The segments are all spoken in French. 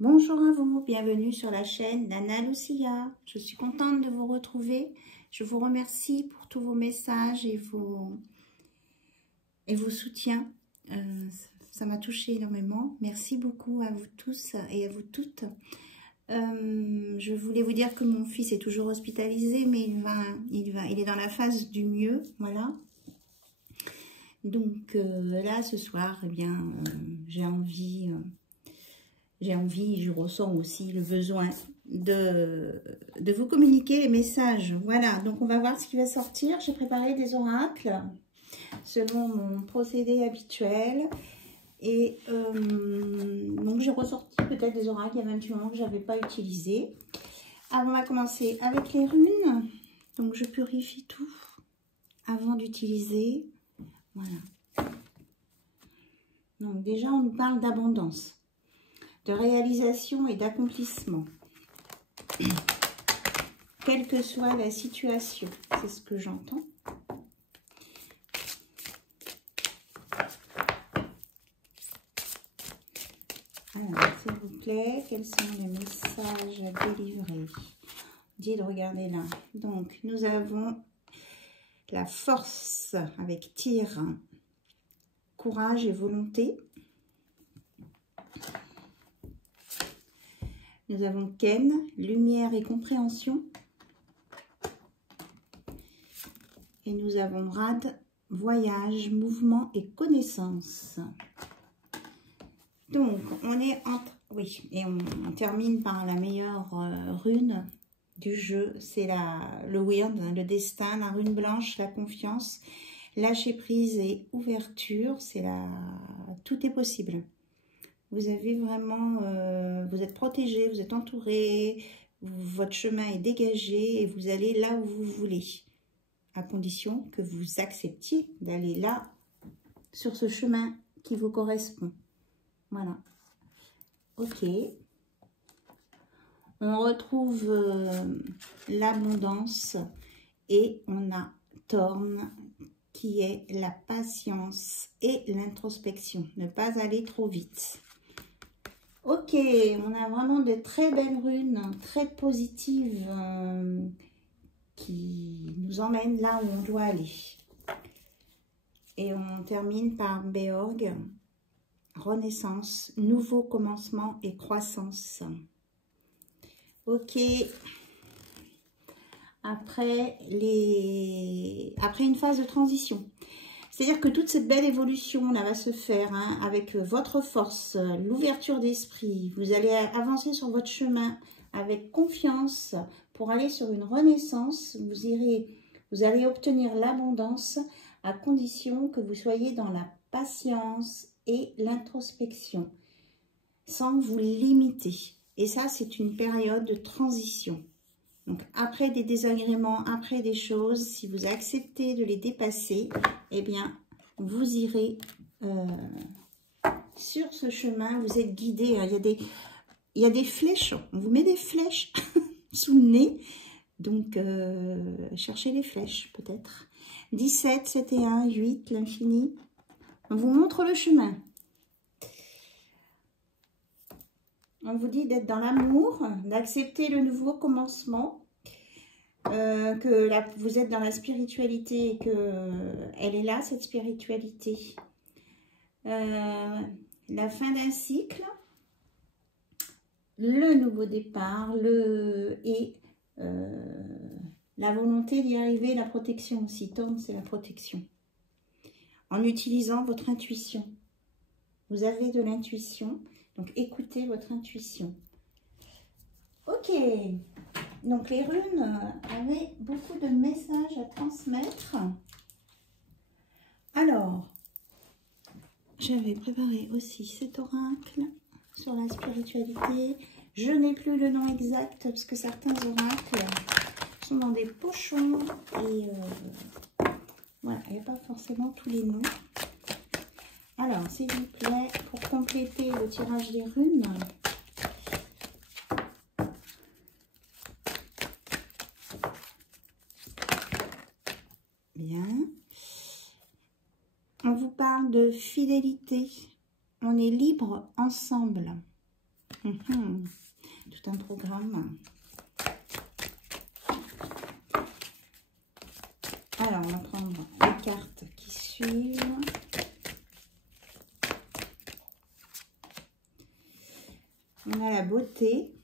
Bonjour à vous, bienvenue sur la chaîne d'Anna Lucia. Je suis contente de vous retrouver. Je vous remercie pour tous vos messages et vos soutiens. Ça m'a touchée énormément. Merci beaucoup à vous tous et à vous toutes. Je voulais vous dire que mon fils est toujours hospitalisé, mais il est dans la phase du mieux, voilà. Donc là, ce soir, eh bien, j'ai envie, je ressens aussi le besoin de vous communiquer les messages. Voilà, donc on va voir ce qui va sortir. J'ai préparé des oracles selon mon procédé habituel. Et donc j'ai ressorti peut-être des oracles, il y avait un petit moment que je n'avais pas utilisé. Alors on va commencer avec les runes. Donc je purifie tout avant d'utiliser. Voilà. Donc déjà on nous parle d'abondance, de réalisation et d'accomplissement. Quelle que soit la situation, c'est ce que j'entends. Alors, s'il vous plaît, quels sont les messages à délivrer? Dit de regarder là. Donc, nous avons la force avec tir, courage et volonté. Nous avons Ken, lumière et compréhension. Et nous avons Rad, voyage, mouvement et connaissance. Donc, on est entre... Oui, et on termine par la meilleure rune du jeu. C'est le weird, le destin, la rune blanche, la confiance, lâcher prise et ouverture. C'est tout est possible. Vous avez vraiment... vous êtes protégé, vous êtes entouré, votre chemin est dégagé et vous allez là où vous voulez. À condition que vous acceptiez d'aller là, sur ce chemin qui vous correspond. Voilà. Ok. On retrouve l'abondance et on a Thorn qui est la patience et l'introspection. Ne pas aller trop vite. Ok, on a vraiment de très belles runes, très positives qui nous emmènent là où on doit aller. Et on termine par Beorg. Renaissance, nouveau commencement et croissance. Ok. Après une phase de transition. C'est-à-dire que toute cette belle évolution là va se faire avec votre force, l'ouverture d'esprit. Vous allez avancer sur votre chemin avec confiance pour aller sur une renaissance. Vous allez obtenir l'abondance à condition que vous soyez dans la patience et l'introspection, sans vous limiter. Et ça, c'est une période de transition. Donc, après des désagréments, après des choses, si vous acceptez de les dépasser, eh bien, vous irez sur ce chemin, vous êtes guidé. Il y a des flèches, on vous met des flèches sous le nez. Donc, cherchez les flèches, peut-être. 17, 7 et 1, 8, l'infini. On vous montre le chemin. On vous dit d'être dans l'amour, d'accepter le nouveau commencement, que vous êtes dans la spiritualité et qu'elle est là, cette spiritualité. La fin d'un cycle, le nouveau départ, la volonté d'y arriver, la protection aussi. Thorn, c'est la protection. En utilisant votre intuition. Vous avez de l'intuition, donc écoutez votre intuition. Ok, donc les runes avaient beaucoup de messages à transmettre. Alors, j'avais préparé aussi cet oracle sur la spiritualité. Je n'ai plus le nom exact parce que certains oracles sont dans des pochons et... voilà, il n'y a pas forcément tous les noms. Alors, s'il vous plaît, pour compléter le tirage des runes, bien, on vous parle de fidélité. On est libre ensemble. Tout un programme. Alors, on va prendre les cartes qui suivent. On a la beauté.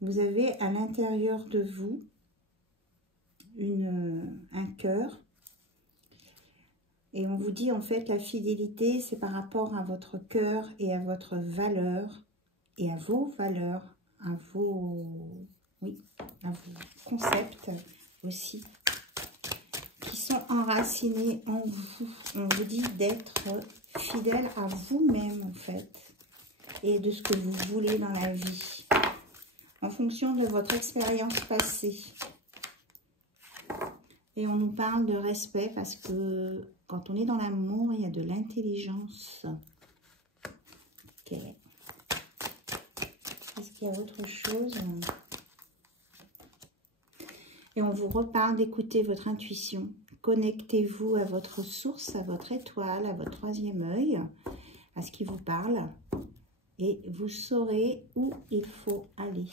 Vous avez à l'intérieur de vous un cœur. Et on vous dit en fait la fidélité, c'est par rapport à votre cœur et à votre valeur et à vos valeurs, à vos concepts aussi qui sont enracinés en vous. On vous dit d'être fidèle à vous-même en fait et de ce que vous voulez dans la vie en fonction de votre expérience passée. Et on nous parle de respect parce que quand on est dans l'amour, il y a de l'intelligence. Ok. Est-ce qu'il y a autre chose? Et on vous reparle d'écouter votre intuition. Connectez-vous à votre source, à votre étoile, à votre troisième œil, à ce qui vous parle. Et vous saurez où il faut aller.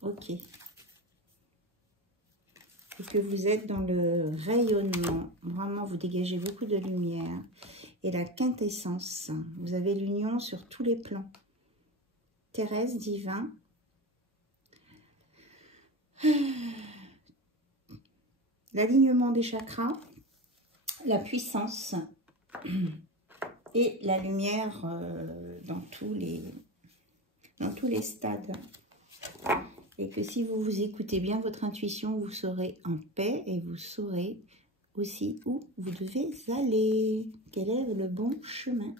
Ok. Et que vous êtes dans le rayonnement. Vraiment, vous dégagez beaucoup de lumière. Et la quintessence. Vous avez l'union sur tous les plans. Terrestre, divin. L'alignement des chakras. La puissance. Et la lumière dans tous les stades. Et que si vous vous écoutez bien votre intuition, vous serez en paix et vous saurez aussi où vous devez aller. Quel est le bon chemin?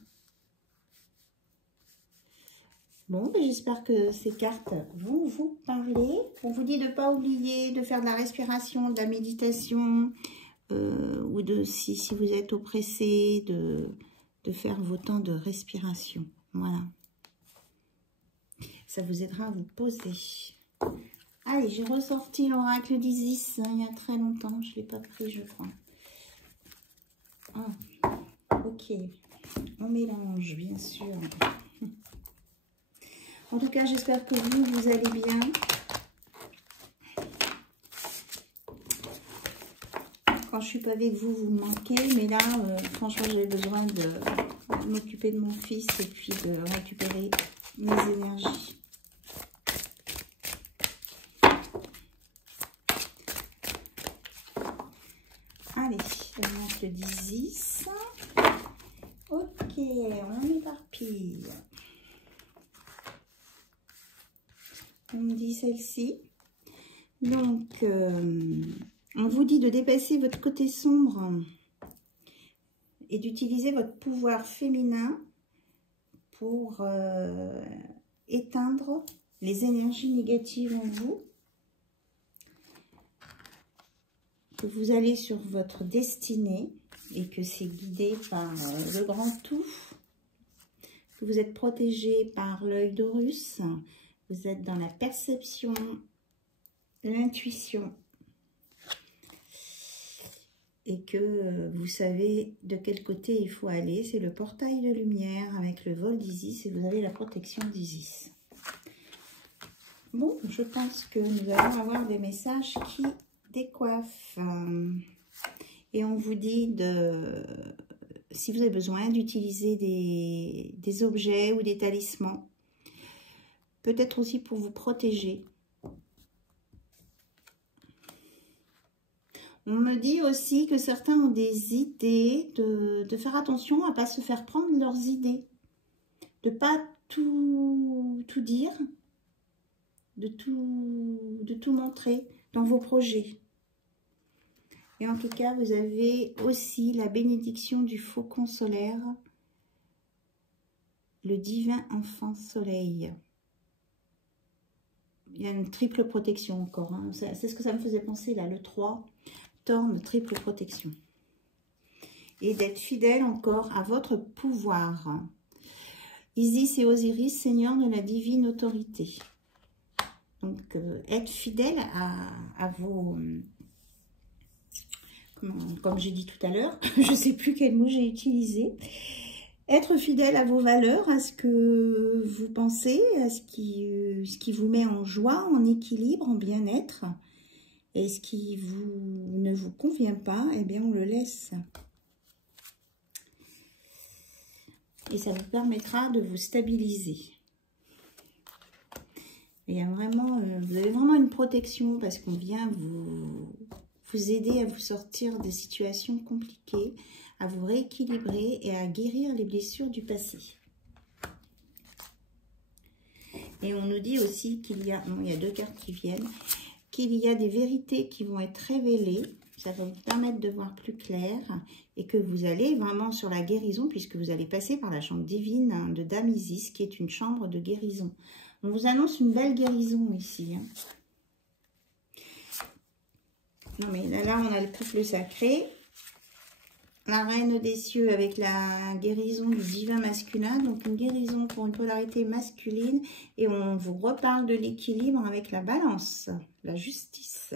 Bon, j'espère que ces cartes vont vous parler. On vous dit de ne pas oublier de faire de la respiration, de la méditation, ou de, si vous êtes oppressé, de faire vos temps de respiration. Voilà. Ça vous aidera à vous poser. Allez, j'ai ressorti l'oracle d'Isis il y a très longtemps. Je ne l'ai pas pris, je crois. Ah, ok. On mélange, bien sûr. En tout cas, j'espère que vous allez bien. Quand je ne suis pas avec vous, vous me manquez. Mais là, franchement, j'ai besoin de m'occuper de mon fils et puis de récupérer mes énergies. Allez, l'oracle d'Isis. Ok, on éparpille. On me dit celle-ci. Donc, on vous dit de dépasser votre côté sombre et d'utiliser votre pouvoir féminin pour éteindre les énergies négatives en vous. Que vous allez sur votre destinée et que c'est guidé par le grand tout. Que vous êtes protégé par l'œil d'Horus. Vous êtes dans la perception, l'intuition. Et que vous savez de quel côté il faut aller. C'est le portail de lumière avec le vol d'Isis et vous avez la protection d'Isis. Bon, je pense que nous allons avoir des messages qui décoiffent. Et on vous dit si vous avez besoin d'utiliser des objets ou des talismans. Peut-être aussi pour vous protéger. On me dit aussi que certains ont des idées, de faire attention à ne pas se faire prendre leurs idées. De ne pas tout dire, de tout montrer dans vos projets. Et en tout cas, vous avez aussi la bénédiction du faucon solaire, le divin enfant soleil. Il y a une triple protection encore. Hein. C'est ce que ça me faisait penser là, le 3. Torne, triple protection. Et d'être fidèle encore à votre pouvoir. Isis et Osiris, seigneurs de la divine autorité. Donc, être fidèle à vos... comme j'ai dit tout à l'heure, je ne sais plus quel mot j'ai utilisé. Être fidèle à vos valeurs, à ce que vous pensez, à ce qui vous met en joie, en équilibre, en bien-être. Et ce qui ne vous convient pas, eh bien on le laisse. Et ça vous permettra de vous stabiliser. Il y a vraiment, vous avez vraiment une protection parce qu'on vient vous aider à vous sortir des situations compliquées, à vous rééquilibrer et à guérir les blessures du passé. Et on nous dit aussi qu'il y a, bon, il y a 2 cartes qui viennent, qu'il y a des vérités qui vont être révélées. Ça va vous permettre de voir plus clair et que vous allez vraiment sur la guérison puisque vous allez passer par la chambre divine de Dame Isis qui est une chambre de guérison. On vous annonce une belle guérison ici. Hein. Non mais là, on a le couple sacré. La reine des cieux avec la guérison du divin masculin. Donc une guérison pour une polarité masculine. Et on vous reparle de l'équilibre avec la balance, la justice.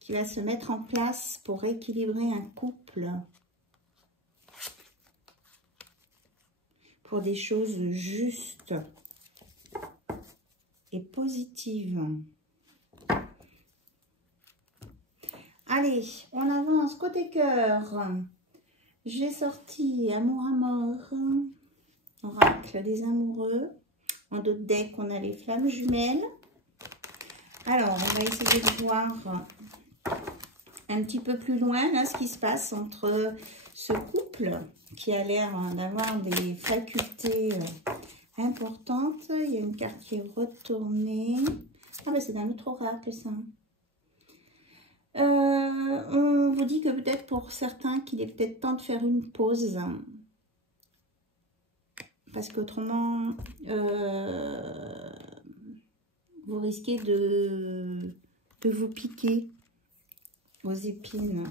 Qui va se mettre en place pour rééquilibrer un couple. Pour des choses justes et positives. Allez, on avance côté cœur. J'ai sorti Amour à mort, oracle des amoureux. En d'autres decks, on a les flammes jumelles. Alors, on va essayer de voir un petit peu plus loin là ce qui se passe entre ce couple qui a l'air d'avoir des facultés importantes. Il y a une carte qui est retournée. Ah ben c'est un autre oracle ça. On vous dit que peut-être pour certains qu'il est peut-être temps de faire une pause. Parce qu'autrement, vous risquez de vous piquer aux épines.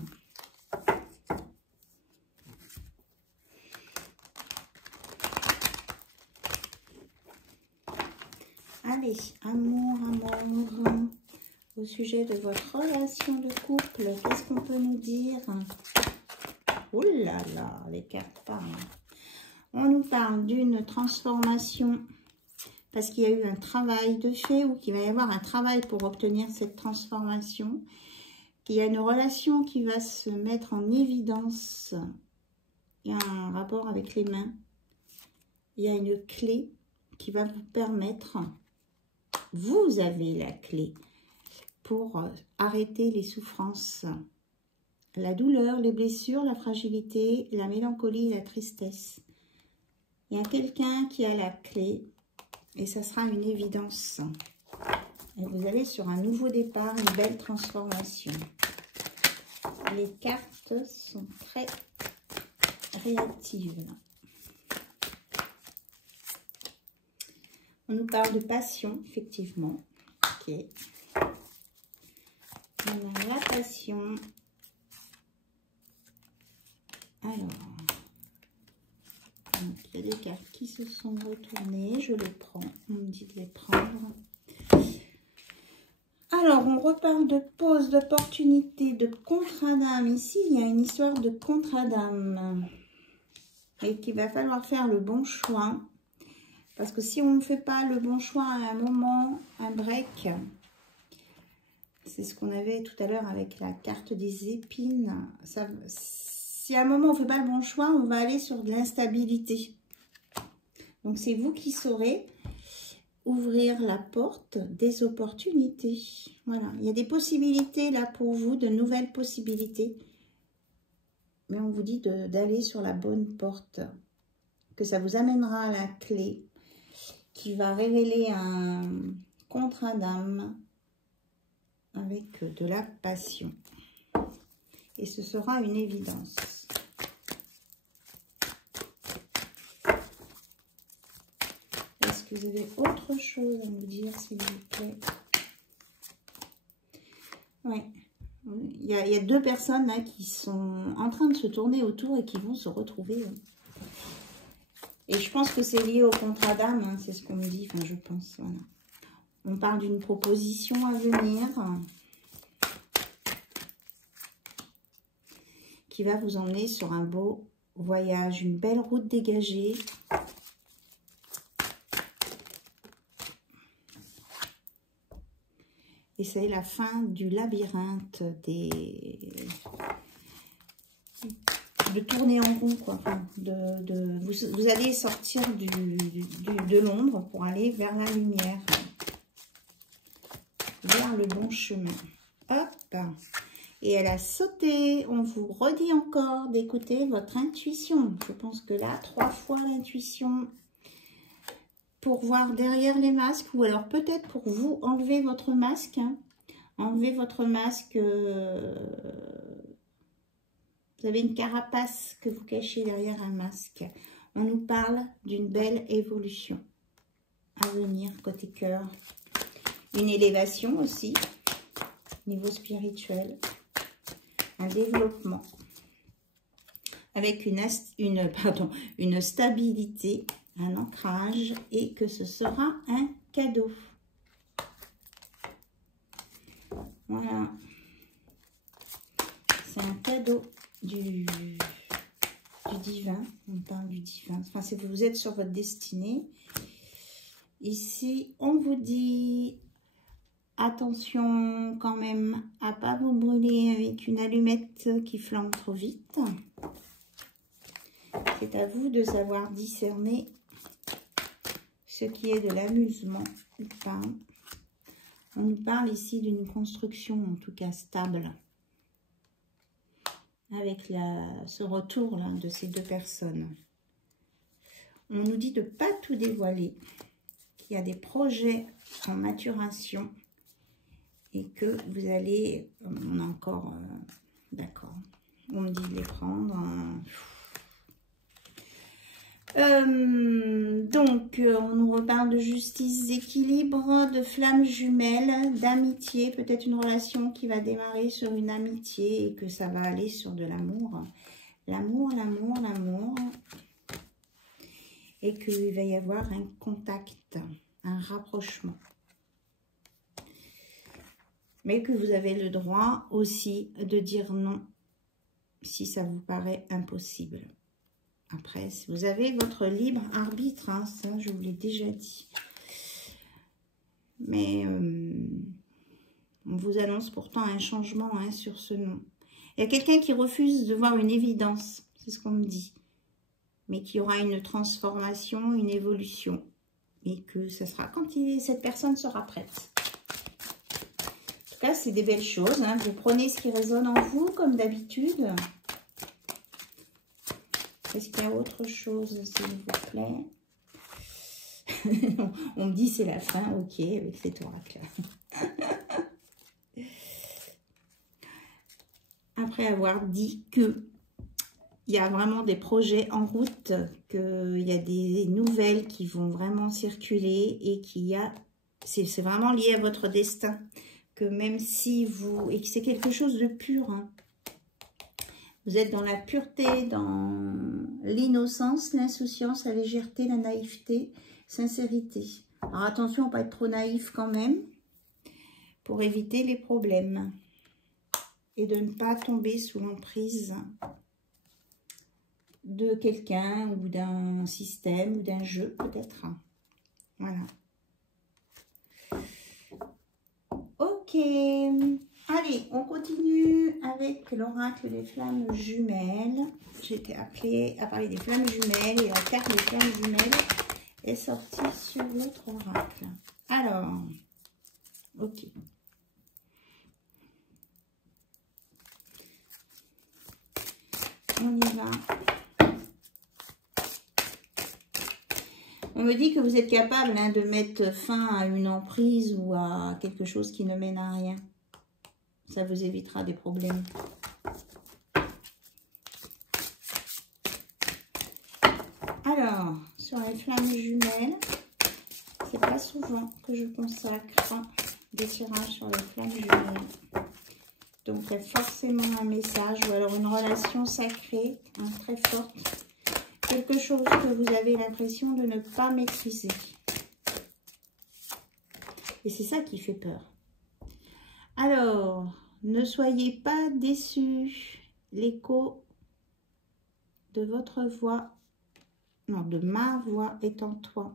Allez, amour. Au sujet de votre relation de couple, qu'est-ce qu'on peut nous dire? Oh là là, les cartes parlent. On nous parle d'une transformation parce qu'il y a eu un travail de fait ou qu'il va y avoir un travail pour obtenir cette transformation. Qu'il y a une relation qui va se mettre en évidence. Il y a un rapport avec les mains. Il y a une clé qui va vous permettre, vous avez la clé pour arrêter les souffrances, la douleur, les blessures, la fragilité, la mélancolie, la tristesse. Il y a quelqu'un qui a la clé et ça sera une évidence. Et vous allez sur un nouveau départ, une belle transformation. Les cartes sont très réactives. On nous parle de passion, effectivement. Ok. On a la passion. Alors, donc, il y a des cartes qui se sont retournées. Je les prends. On me dit de les prendre. Alors, on reparle de pause, d'opportunité, de contrat d'âme. Ici, il y a une histoire de contrat d'âme. Et qu'il va falloir faire le bon choix. Parce que si on ne fait pas le bon choix à un moment, un break... C'est ce qu'on avait tout à l'heure avec la carte des épines. Ça, si à un moment on ne fait pas le bon choix, on va aller sur de l'instabilité. Donc c'est vous qui saurez ouvrir la porte des opportunités. Voilà, il y a des possibilités là pour vous, de nouvelles possibilités. Mais on vous dit d'aller sur la bonne porte. Que ça vous amènera à la clé qui va révéler un contrat d'âme. Avec de la passion. Et ce sera une évidence. Est-ce que vous avez autre chose à nous dire, s'il vous plaît? Oui. Il y a 2 personnes là qui sont en train de se tourner autour et qui vont se retrouver. Et je pense que c'est lié au contrat d'âme, hein, c'est ce qu'on me dit, enfin je pense, voilà. On parle d'une proposition à venir qui va vous emmener sur un beau voyage, une belle route dégagée. Et c'est la fin du labyrinthe de tourner en rond, quoi. Enfin, vous allez sortir de l'ombre pour aller vers la lumière, vers le bon chemin. Hop! Et elle a sauté. On vous redit encore d'écouter votre intuition. Je pense que là, 3 fois l'intuition pour voir derrière les masques, ou alors peut-être pour vous enlever votre masque. Hein. Enlever votre masque. Vous avez une carapace que vous cachez derrière un masque. On nous parle d'une belle évolution à venir côté cœur. Une élévation aussi, niveau spirituel. Un développement. Avec une stabilité, un ancrage, et que ce sera un cadeau. Voilà. C'est un cadeau du divin. On parle du divin. Enfin, c'est que vous êtes sur votre destinée. Ici, on vous dit attention quand même à ne pas vous brûler avec une allumette qui flambe trop vite. C'est à vous de savoir discerner ce qui est de l'amusement ou pas. On nous parle ici d'une construction, en tout cas stable, avec ce retour là, de ces 2 personnes. On nous dit de ne pas tout dévoiler, qu'il y a des projets en maturation et que vous allez, on a encore, d'accord, on me dit de les prendre. Donc, on nous reparle de justice, d'équilibre, de flammes jumelles, d'amitié, peut-être une relation qui va démarrer sur une amitié et que ça va aller sur de l'amour. L'amour, l'amour, l'amour. Et qu'il va y avoir un contact, un rapprochement. Mais que vous avez le droit aussi de dire non si ça vous paraît impossible. Après, vous avez votre libre arbitre, hein, ça je vous l'ai déjà dit. Mais on vous annonce pourtant un changement hein, sur ce nom. Il y a quelqu'un qui refuse de voir une évidence, c'est ce qu'on me dit. Mais qu'il y aura une transformation, une évolution. Et que ce sera quand cette personne sera prête. En tout cas, c'est des belles choses. Hein. Vous prenez ce qui résonne en vous, comme d'habitude. Est-ce qu'il y a autre chose, s'il vous plaît? On me dit c'est la fin, ok, avec cet oracle. Après avoir dit que il y a vraiment des projets en route, qu'il y a des nouvelles qui vont vraiment circuler et qu'il y a, c'est vraiment lié à votre destin, que même si vous, et que c'est quelque chose de pur, hein, vous êtes dans la pureté, dans l'innocence, l'insouciance, la légèreté, la naïveté, sincérité. Alors attention à ne pas être trop naïf quand même, pour éviter les problèmes. Et de ne pas tomber sous l'emprise de quelqu'un ou d'un système ou d'un jeu peut-être. Voilà. Ok. Allez, on continue avec l'oracle des flammes jumelles. J'étais appelée à parler des flammes jumelles et la carte des flammes jumelles est sortie sur l'autre oracle. Alors, ok. On y va. On me dit que vous êtes capable hein, de mettre fin à une emprise ou à quelque chose qui ne mène à rien. Ça vous évitera des problèmes. Alors, sur les flammes jumelles, c'est pas souvent que je consacre des tirages sur les flammes jumelles. Donc, il y a forcément un message ou alors une relation sacrée, hein, très forte. Quelque chose que vous avez l'impression de ne pas maîtriser. Et c'est ça qui fait peur. Alors, ne soyez pas déçus. L'écho de votre voix, non, de ma voix est en toi.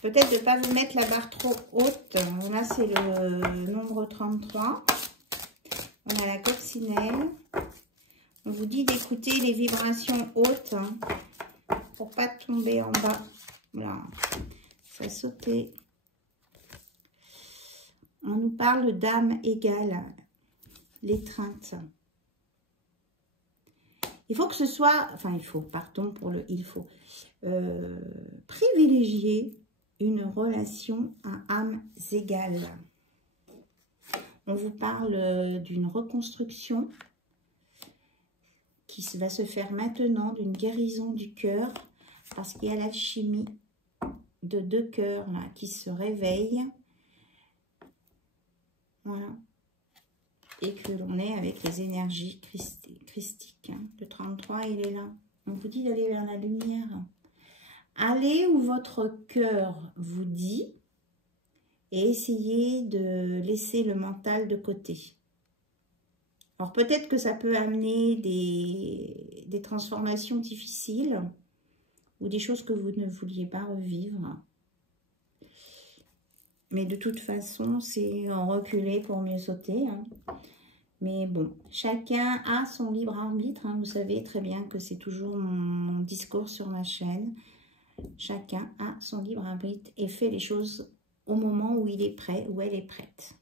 Peut-être de ne pas vous mettre la barre trop haute. Là, c'est le nombre 33. On a la coccinelle. On vous dit d'écouter les vibrations hautes hein, pour pas tomber en bas. Voilà, ça sauter. On nous parle d'âme égale, l'étreinte. Il faut que ce soit, enfin il faut, pardon pour le il faut, privilégier une relation à âmes égales. On vous parle d'une reconstruction qui va se faire maintenant, d'une guérison du cœur, parce qu'il y a l'alchimie de deux cœurs là, qui se réveillent. Voilà. Et que l'on est avec les énergies christiques. Hein. Le 33, il est là. On vous dit d'aller vers la lumière. Allez où votre cœur vous dit et essayez de laisser le mental de côté. Alors peut-être que ça peut amener des transformations difficiles ou des choses que vous ne vouliez pas revivre. Mais de toute façon, c'est en reculer pour mieux sauter. Hein. Mais bon, chacun a son libre arbitre. Hein. Vous savez très bien que c'est toujours mon discours sur ma chaîne. Chacun a son libre arbitre et fait les choses au moment où il est prêt, où elle est prête.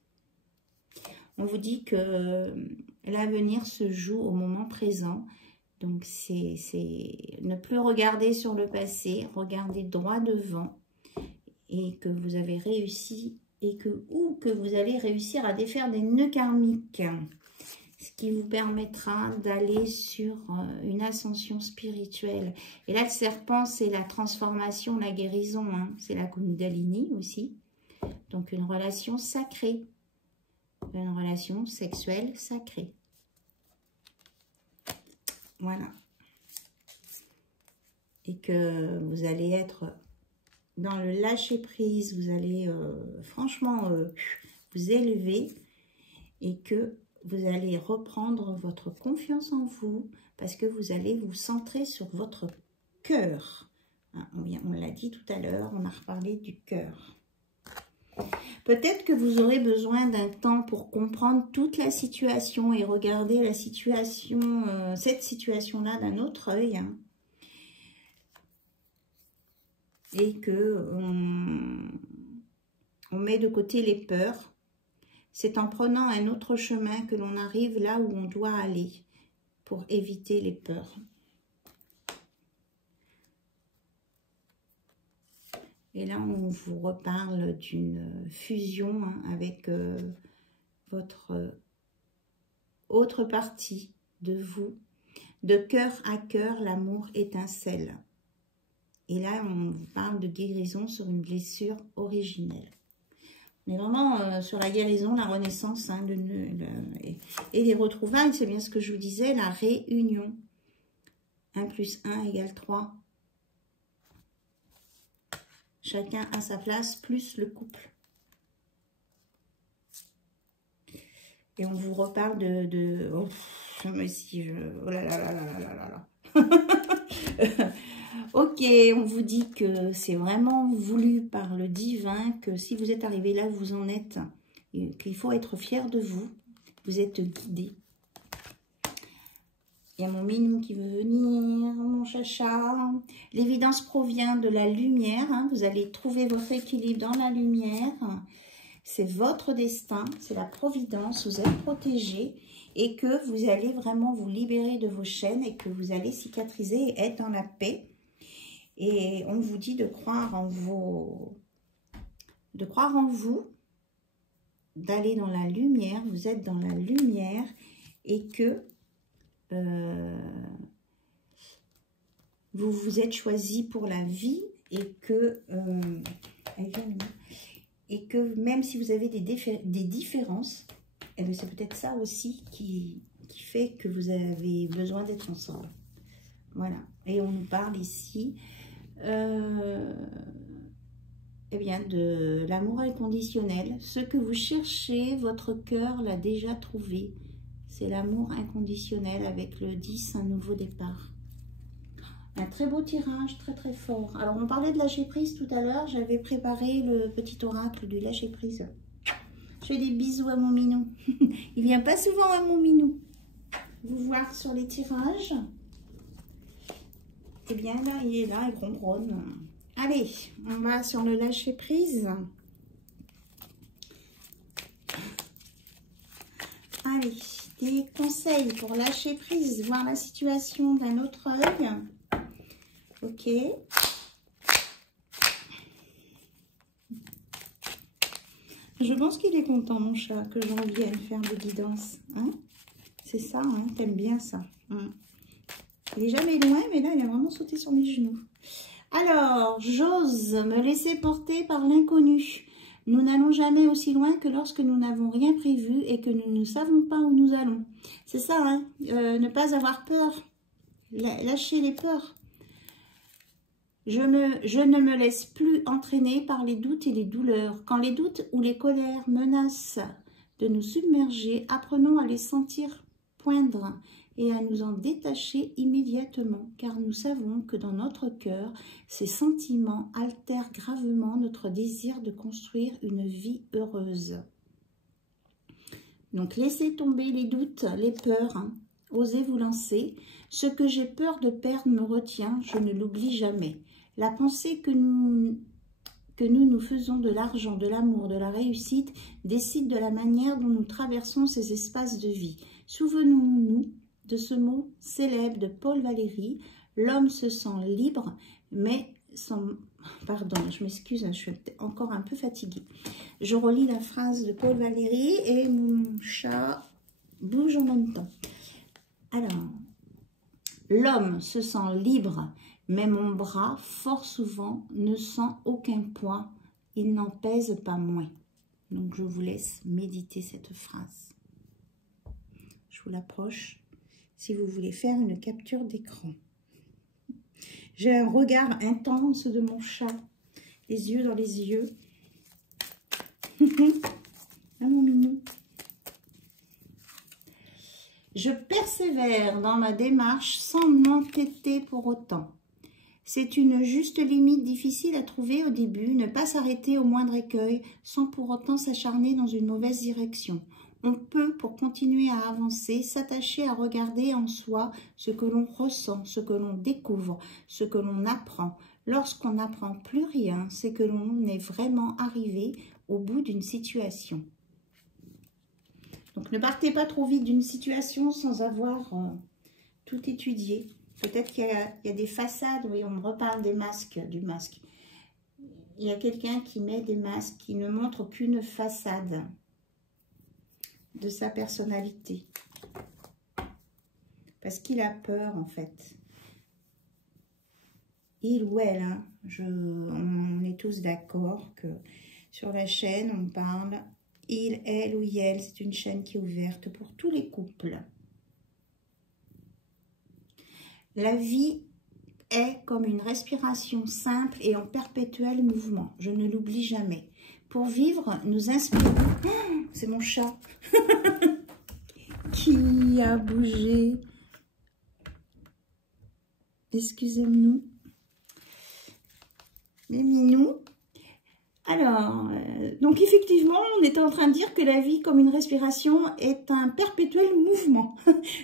On vous dit que l'avenir se joue au moment présent. Donc, c'est ne plus regarder sur le passé, regarder droit devant. Et que vous avez réussi, ou que vous allez réussir à défaire des nœuds karmiques. Ce qui vous permettra d'aller sur une ascension spirituelle. Et là, le serpent, c'est la transformation, la guérison. Hein. C'est la Kundalini aussi. Donc, une relation sacrée. Une relation sexuelle sacrée. Voilà. Et que vous allez être dans le lâcher-prise. Vous allez franchement vous élever. Et que vous allez reprendre votre confiance en vous. Parce que vous allez vous centrer sur votre cœur. Hein, on l'a dit tout à l'heure. On a reparlé du cœur. Peut-être que vous aurez besoin d'un temps pour comprendre toute la situation et regarder la situation, cette situation-là d'un autre œil. Hein. Et que on met de côté les peurs. C'est en prenant un autre chemin que l'on arrive là où on doit aller pour éviter les peurs. Et là, on vous reparle d'une fusion hein, avec votre autre partie de vous. De cœur à cœur, l'amour étincelle. Et là, on vous parle de guérison sur une blessure originelle. On est vraiment sur la guérison, la renaissance hein, et les retrouvailles. C'est bien ce que je vous disais, la réunion. 1 plus 1 égale 3. Chacun à sa place, plus le couple. Et on vous reparle oh, mais si je... Oh là là là là là là là. Ok, on vous dit que c'est vraiment voulu par le divin, que si vous êtes arrivé là, vous en êtes, qu'il faut être fier de vous. Vous êtes guidé. Il y a mon minou qui veut venir, mon chacha. L'évidence provient de la lumière. Hein. Vous allez trouver votre équilibre dans la lumière. C'est votre destin, c'est la providence. Vous êtes protégé et que vous allez vraiment vous libérer de vos chaînes et que vous allez cicatriser et être dans la paix. Et on vous dit de croire en vous, d'aller dans la lumière. Vous êtes dans la lumière et que vous vous êtes choisi pour la vie et que même si vous avez des différences, c'est peut-être ça aussi qui fait que vous avez besoin d'être ensemble. Voilà. Et on nous parle ici eh bien de l'amour inconditionnel. Ce que vous cherchez, votre cœur l'a déjà trouvé. C'est l'amour inconditionnel avec le 10, un nouveau départ. Un très beau tirage, très très fort. Alors on parlait de lâcher prise tout à l'heure, j'avais préparé le petit oracle du lâcher prise. Je fais des bisous à mon minou. Il vient pas souvent à mon minou. Vous voir sur les tirages. Eh bien là, il est là, il ronronne. Allez, on va sur le lâcher prise. Allez, des conseils pour lâcher prise, voir la situation d'un autre œil. Ok. Je pense qu'il est content, mon chat, que j'en vienne faire des guidances. Hein, c'est ça, hein, t'aimes bien ça. Il est jamais loin, mais là, il a vraiment sauté sur mes genoux. Alors, j'ose me laisser porter par l'inconnu. Nous n'allons jamais aussi loin que lorsque nous n'avons rien prévu et que nous ne savons pas où nous allons. C'est ça, hein, ne pas avoir peur. Lâcher les peurs. Je ne me laisse plus entraîner par les doutes et les douleurs. Quand les doutes ou les colères menacent de nous submerger, apprenons à les sentir poindre et à nous en détacher immédiatement, car nous savons que dans notre cœur, ces sentiments altèrent gravement notre désir de construire une vie heureuse. Donc laissez tomber les doutes, les peurs, hein. Osez vous lancer. Ce que j'ai peur de perdre me retient, je ne l'oublie jamais. La pensée que nous faisons de l'argent, de l'amour, de la réussite, décide de la manière dont nous traversons ces espaces de vie. Souvenons-nous de ce mot célèbre de Paul Valéry, l'homme se sent libre, mais son... Pardon, je m'excuse, je suis encore un peu fatiguée. Je relis la phrase de Paul Valéry et mon chat bouge en même temps. Alors, l'homme se sent libre, mais mon bras, fort souvent, ne sent aucun poids. Il n'en pèse pas moins. Donc, je vous laisse méditer cette phrase. Je vous l'approche si vous voulez faire une capture d'écran. J'ai un regard intense de mon chat, les yeux dans les yeux. Ah, mon minou. Je persévère dans ma démarche sans m'entêter pour autant. C'est une juste limite difficile à trouver au début, ne pas s'arrêter au moindre écueil sans pour autant s'acharner dans une mauvaise direction. On peut, pour continuer à avancer, s'attacher à regarder en soi ce que l'on ressent, ce que l'on découvre, ce que l'on apprend. Lorsqu'on n'apprend plus rien, c'est que l'on est vraiment arrivé au bout d'une situation. Donc, ne partez pas trop vite d'une situation sans avoir tout étudié. Peut-être qu'il y a des façades, oui, on me reparle des masques, du masque. Il y a quelqu'un qui met des masques qui ne montrent qu'une façade de sa personnalité. Parce qu'il a peur, en fait. Il ou elle, hein, on est tous d'accord que sur la chaîne, on parle... Il, elle ou elle, c'est une chaîne qui est ouverte pour tous les couples. La vie est comme une respiration simple et en perpétuel mouvement. Je ne l'oublie jamais. Pour vivre, nous inspirons... Oh, c'est mon chat qui a bougé. Excusez-nous. Les minous. Alors, donc effectivement, on était en train de dire que la vie, comme une respiration, est un perpétuel mouvement.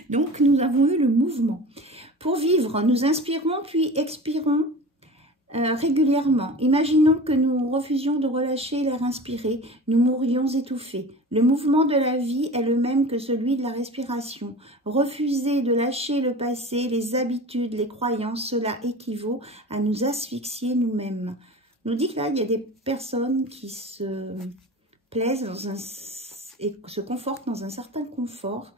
Donc, nous avons eu le mouvement. Pour vivre, nous inspirons puis expirons régulièrement. Imaginons que nous refusions de relâcher l'air inspiré, nous mourrions étouffés. Le mouvement de la vie est le même que celui de la respiration. Refuser de lâcher le passé, les habitudes, les croyances, cela équivaut à nous asphyxier nous-mêmes. On nous dit que là, il y a des personnes qui se plaisent et se confortent dans un certain confort,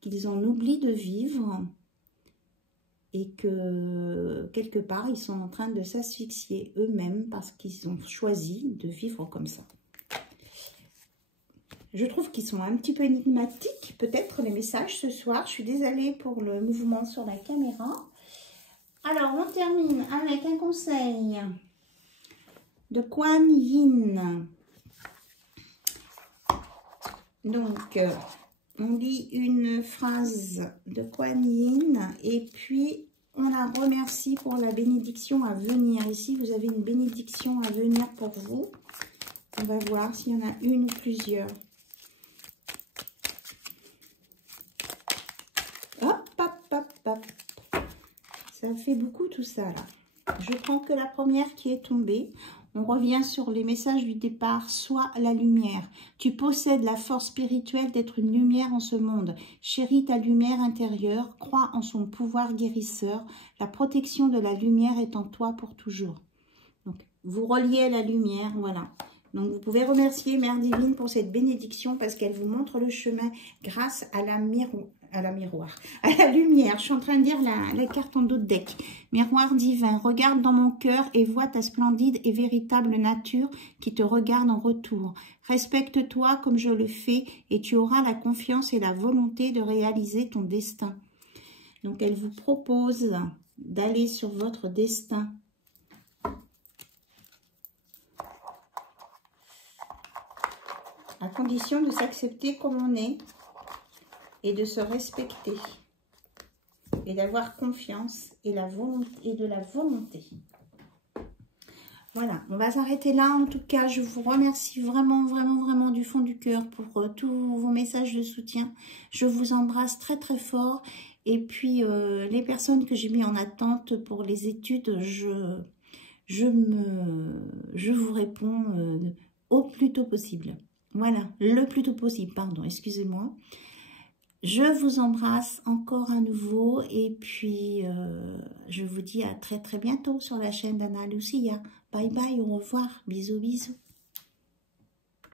qu'ils en oublient de vivre et que quelque part, ils sont en train de s'asphyxier eux-mêmes parce qu'ils ont choisi de vivre comme ça. Je trouve qu'ils sont un petit peu énigmatiques, peut-être les messages ce soir. Je suis désolée pour le mouvement sur la caméra. Alors, on termine avec un conseil de Kuan Yin. Donc, On lit une phrase de Kuan Yin et puis on la remercie pour la bénédiction à venir. Ici, vous avez une bénédiction à venir pour vous. On va voir s'il y en a une ou plusieurs. Hop, hop, hop, hop. Ça fait beaucoup tout ça là. Je prends que la première qui est tombée. On revient sur les messages du départ. Sois la lumière. Tu possèdes la force spirituelle d'être une lumière en ce monde. Chéris ta lumière intérieure. Crois en son pouvoir guérisseur. La protection de la lumière est en toi pour toujours. Donc, vous reliez à la lumière, voilà. Donc, vous pouvez remercier Mère Divine pour cette bénédiction parce qu'elle vous montre le chemin grâce à la à la lumière. Je suis en train de dire la carte en dos de deck. Miroir divin, regarde dans mon cœur et vois ta splendide et véritable nature qui te regarde en retour. Respecte-toi comme je le fais et tu auras la confiance et la volonté de réaliser ton destin. Donc, elle vous propose d'aller sur votre destin. À condition de s'accepter comme on est et de se respecter et d'avoir confiance et de la volonté. Voilà, on va s'arrêter là. En tout cas, je vous remercie vraiment, vraiment, vraiment du fond du cœur pour tous vos messages de soutien. Je vous embrasse très, très fort. Et puis, les personnes que j'ai mis en attente pour les études, je vous réponds au plus tôt possible. Voilà, le plus tôt possible, pardon, excusez-moi. Je vous embrasse encore à nouveau et puis je vous dis à très très bientôt sur la chaîne d'Anna Lucia. Bye bye, au revoir, bisous bisous.